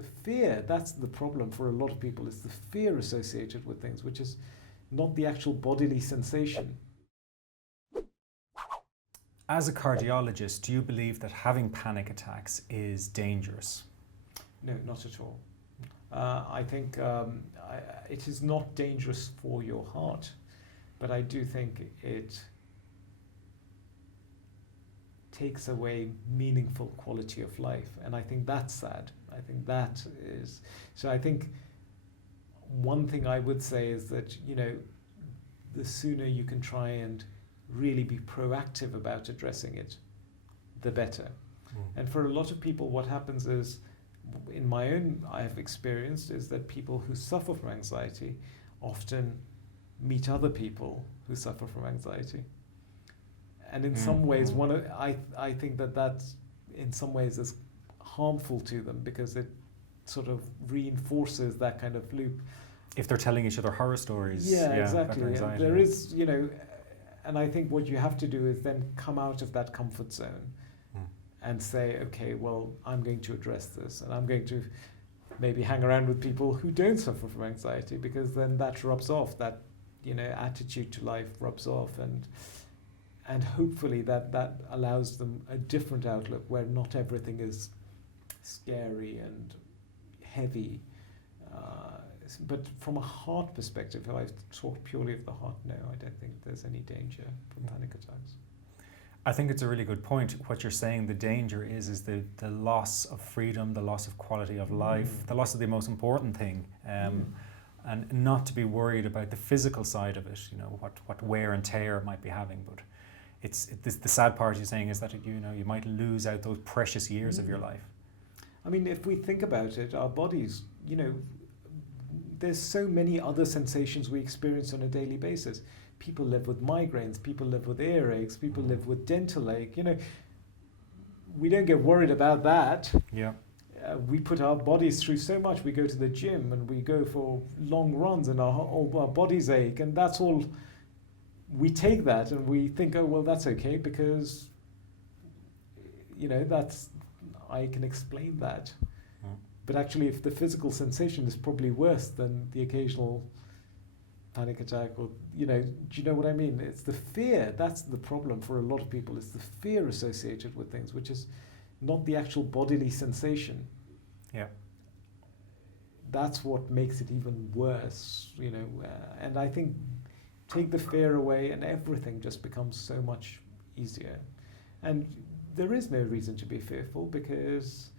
the fear, that's the problem for a lot of people, is the fear associated with things, which is not the actual bodily sensation. As a cardiologist, do you believe that having panic attacks is dangerous? No, not at all. I think it is not dangerous for your heart, but I do think it takes away meaningful quality of life, and I think that's sad. I think that is so. I think one thing I would say is that, you know, the sooner you can try and really be proactive about addressing it, the better. And for a lot of people, what happens is, in my own I have experienced, is that people who suffer from anxiety often meet other people who suffer from anxiety. And in some ways, I think that in some ways is harmful to them, because it sort of reinforces that kind of loop. If they're telling each other horror stories. Yeah, exactly. There is, you know, and I think what you have to do is then come out of that comfort zone and say, okay, well, I'm going to address this, and I'm going to maybe hang around with people who don't suffer from anxiety, because then that rubs off, that, you know, attitude to life rubs off, and hopefully that allows them a different outlook where not everything is scary and heavy. But from a heart perspective, if I talk purely of the heart, no, I don't think there's any danger from panic attacks. I think it's a really good point. What you're saying, the danger is the loss of freedom, the loss of quality of life, the loss of the most important thing. And not to be worried about the physical side of it, you know, what wear and tear it might be having, but the sad part you're saying is that, you know, you might lose out those precious years of your life. I mean, if we think about it, our bodies, you know, there's so many other sensations we experience on a daily basis. People live with migraines, people live with earaches, people live with dental ache, you know. We don't get worried about that. Yeah. We put our bodies through so much. We go to the gym and we go for long runs, and all our bodies ache, and that's all. We take that and we think, oh, well, that's okay, because, you know, I can explain that. But actually, if the physical sensation is probably worse than the occasional panic attack, or, you know, do you know what I mean? It's the fear, that's the problem for a lot of people, is the fear associated with things, which is not the actual bodily sensation. Yeah. That's what makes it even worse, you know, and I think take the fear away and everything just becomes so much easier. And there is no reason to be fearful, because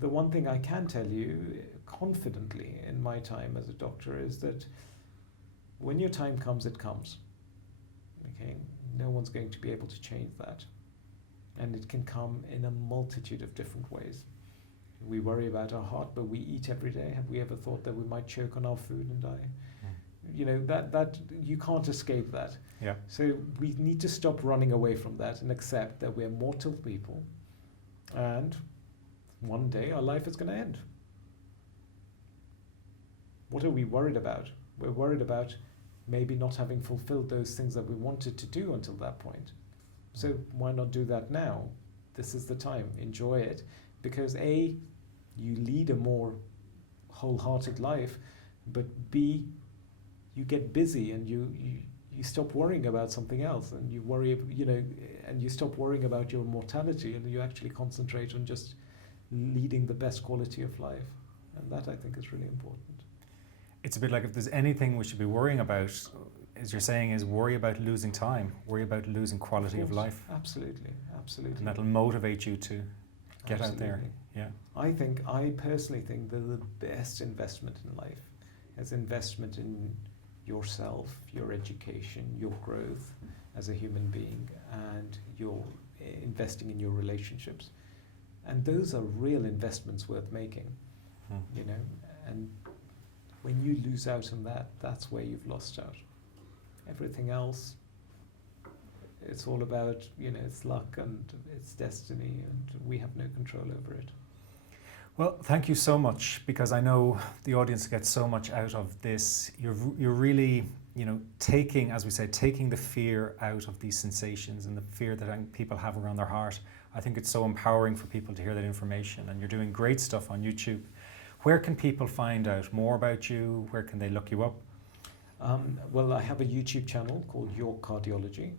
the one thing I can tell you confidently in my time as a doctor is that when your time comes, it comes. Okay? No one's going to be able to change that. And it can come in a multitude of different ways. We worry about our heart, but we eat every day. Have we ever thought that we might choke on our food and die? You know, that you can't escape that. Yeah. So we need to stop running away from that and accept that we're mortal people, and one day our life is going to end. What are we worried about? We're worried about maybe not having fulfilled those things that we wanted to do until that point. So why not do that now? This is the time. Enjoy it, because A, you lead a more wholehearted life, but B, you get busy and you stop worrying about something else, and you worry, you know, and you stop worrying about your mortality, and you actually concentrate on just leading the best quality of life. And that, I think, is really important. It's a bit like, if there's anything we should be worrying about, as you're saying, is worry about losing time, worry about losing quality of life. Absolutely, absolutely. And that'll motivate you to get out there. Yeah. I personally think that the best investment in life is investment in yourself, your education, your growth as a human being, and your investing in your relationships. And those are real investments worth making, you know, and when you lose out on that, that's where you've lost out. Everything else, it's all about, you know, it's luck and it's destiny, and we have no control over it. Well, thank you so much, because I know the audience gets so much out of this. You're really, you know, taking, as we say, taking the fear out of these sensations and the fear that people have around their heart. I think it's so empowering for people to hear that information, and you're doing great stuff on YouTube. Where can people find out more about you? Where can they look you up? Well, I have a YouTube channel called Your Cardiology,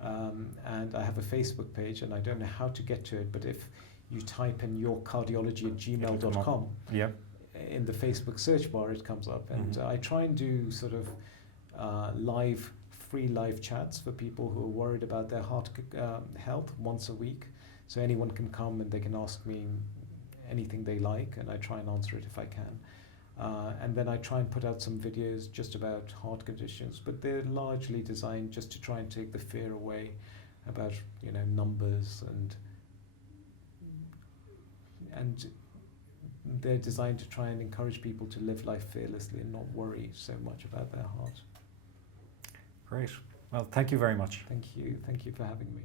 and I have a Facebook page, and I don't know how to get to it, but if you type in yourcardiology@gmail.com, Yeah. in the Facebook search bar, it comes up. And I try and do sort of free live chats for people who are worried about their heart health once a week. So anyone can come and they can ask me anything they like, and I try and answer it if I can. And then I try and put out some videos just about heart conditions, but they're largely designed just to try and take the fear away about, you know, numbers, and they're designed to try and encourage people to live life fearlessly and not worry so much about their heart. Great. Well, thank you very much. Thank you. Thank you for having me.